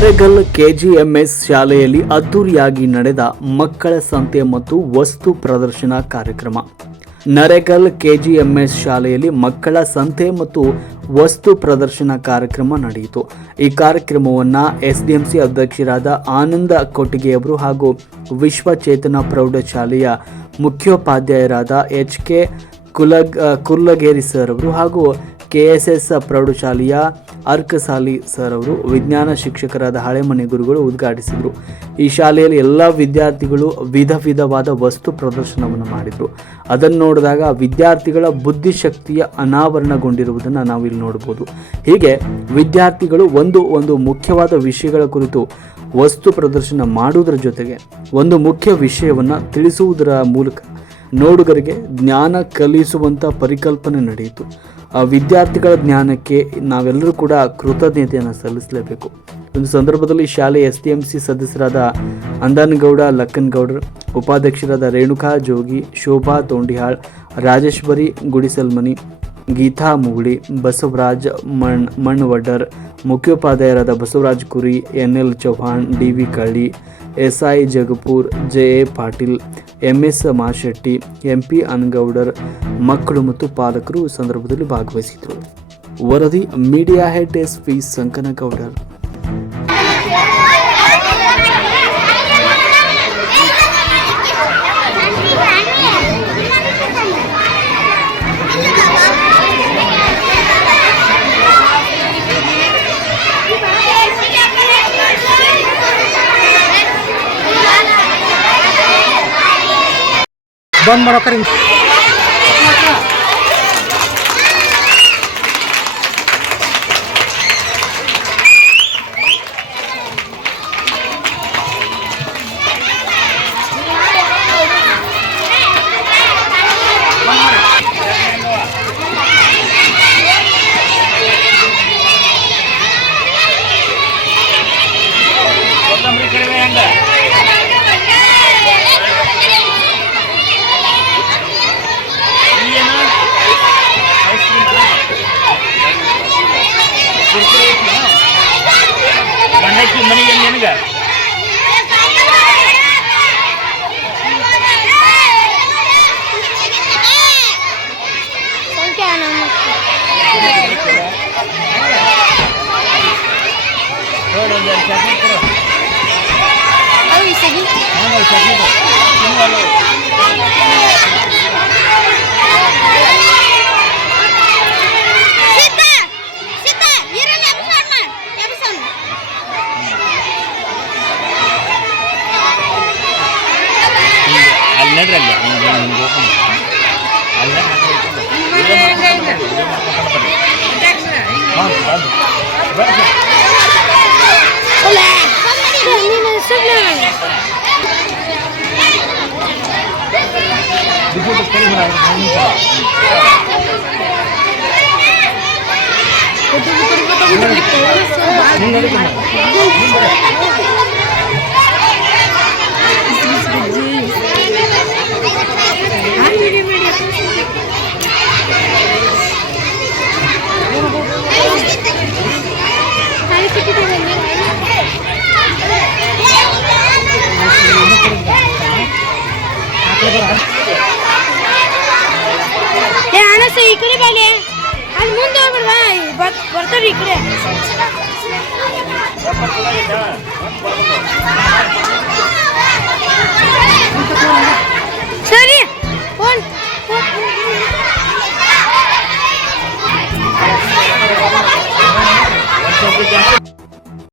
ನರೇಗಲ್ ಕೆಜಿಎಂಎಸ್ ಶಾಲೆಯಲ್ಲಿ ಅದ್ದೂರಿಯಾಗಿ ನಡೆದ ಮಕ್ಕಳ ಸಂತೆ ಮತ್ತು ವಸ್ತು ಪ್ರದರ್ಶನ ಕಾರ್ಯಕ್ರಮ. ನರೇಗಲ್ ಕೆಜಿಎಂಎಸ್ ಶಾಲೆಯಲ್ಲಿ ಮಕ್ಕಳ ಸಂತೆ ಮತ್ತು ವಸ್ತು ಪ್ರದರ್ಶನ ಕಾರ್ಯಕ್ರಮ ನಡೆಯಿತು. ಈ ಕಾರ್ಯಕ್ರಮವನ್ನು ಎಸ್ಡಿಎಂಸಿ ಅಧ್ಯಕ್ಷರಾದ ಆನಂದ ಕೊಟ್ಟಿಗೆಯವರು ಹಾಗೂ ವಿಶ್ವಚೇತನ ಪ್ರೌಢಶಾಲೆಯ ಮುಖ್ಯೋಪಾಧ್ಯಾಯರಾದ ಎಚ್.ಕೆ. ಕುರ್ಲಗೇರಿ ಸರ್ ಅವರು ಹಾಗೂ ಕೆಎಸ್ಎಸ್ ಪ್ರೌಢಶಾಲೆಯ ಅರ್ಕಸಾಲಿ ಸರ್ ಅವರು, ವಿಜ್ಞಾನ ಶಿಕ್ಷಕರಾದ ಹಳೆಮನೆ ಗುರುಗಳು ಉದ್ಘಾಟಿಸಿದರು. ಈ ಶಾಲೆಯಲ್ಲಿ ಎಲ್ಲ ವಿದ್ಯಾರ್ಥಿಗಳು ವಿಧವಾದ ವಸ್ತು ಪ್ರದರ್ಶನವನ್ನು ಮಾಡಿದರು. ಅದನ್ನು ನೋಡಿದಾಗ ವಿದ್ಯಾರ್ಥಿಗಳ ಬುದ್ಧಿಶಕ್ತಿಯ ಅನಾವರಣಗೊಂಡಿರುವುದನ್ನು ನಾವು ಇಲ್ಲಿ ನೋಡ್ಬೋದು. ಹೀಗೆ ವಿದ್ಯಾರ್ಥಿಗಳು ಒಂದು ಮುಖ್ಯವಾದ ವಿಷಯಗಳ ಕುರಿತು ವಸ್ತು ಪ್ರದರ್ಶನ ಮಾಡುವುದರ ಜೊತೆಗೆ ಒಂದು ಮುಖ್ಯ ವಿಷಯವನ್ನು ತಿಳಿಸುವುದರ ಮೂಲಕ ನೋಡುಗರಿಗೆ ಜ್ಞಾನ ಕಲಿಸುವಂಥ ಪರಿಕಲ್ಪನೆ ನಡೆಯಿತು. ವಿದ್ಯಾರ್ಥಿಗಳ ಜ್ಞಾನಕ್ಕೆ ನಾವೆಲ್ಲರೂ ಕೂಡ ಕೃತಜ್ಞತೆಯನ್ನು ಸಲ್ಲಿಸಲೇಬೇಕು. ಒಂದು ಸಂದರ್ಭದಲ್ಲಿ ಶಾಲೆಯ ಎಸ್ಡಿಎಂಸಿ ಸದಸ್ಯರಾದ ಅಂದನಗೌಡ ಲಕ್ಕನಗೌಡರ್, ಉಪಾಧ್ಯಕ್ಷರಾದ ರೇಣುಕಾ ಜೋಗಿ, ಶೋಭಾ ತೋಂಡಿಹಾಳ್, ರಾಜೇಶ್ವರಿ ಗುಡಿಸಲ್ಮನಿ, ಗೀತಾ ಮುಗುಳಿ, ಬಸವರಾಜ್ ಮಣ್ಣವಡ್ಡರ್, ಮುಖ್ಯೋಪಾಧ್ಯಾಯರಾದ ಬಸವರಾಜ್ ಕುರಿ, ಎನ್.ಎಲ್. ಚೌಹಾಣ್, ಡಿ.ವಿ. ಕಳ್ಳಿ, ಎಸ್.ಐ. ಜಗಪೂರ್, ಜೆ.ಎ. ಪಾಟೀಲ್, ಎಂ.ಎಸ್. ಮಾಶೆಟ್ಟಿ, ಎಂ.ಪಿ. ಅನಗೌಡರ್, ಮಕ್ಕಳು ಮತ್ತು ಪಾಲಕರು ಸಂದರ್ಭದಲ್ಲಿ ಭಾಗವಹಿಸಿದರು. ವರದಿ ಮೀಡಿಯಾ ಹೆಡ್ ಎಸ್.ಪಿ. ಸಂಕನಗೌಡರ್. ಬಂದ್ ಮಾಡೋಕ್ರಿ ಮನೆಗೆ ನನಗೆ ಈ ಕಡೆ ಬಾಲಿ ಅಲ್ಲಿ ಮುಂದೆ ಬರ್ತಾರೆ ಈ ಕಡೆ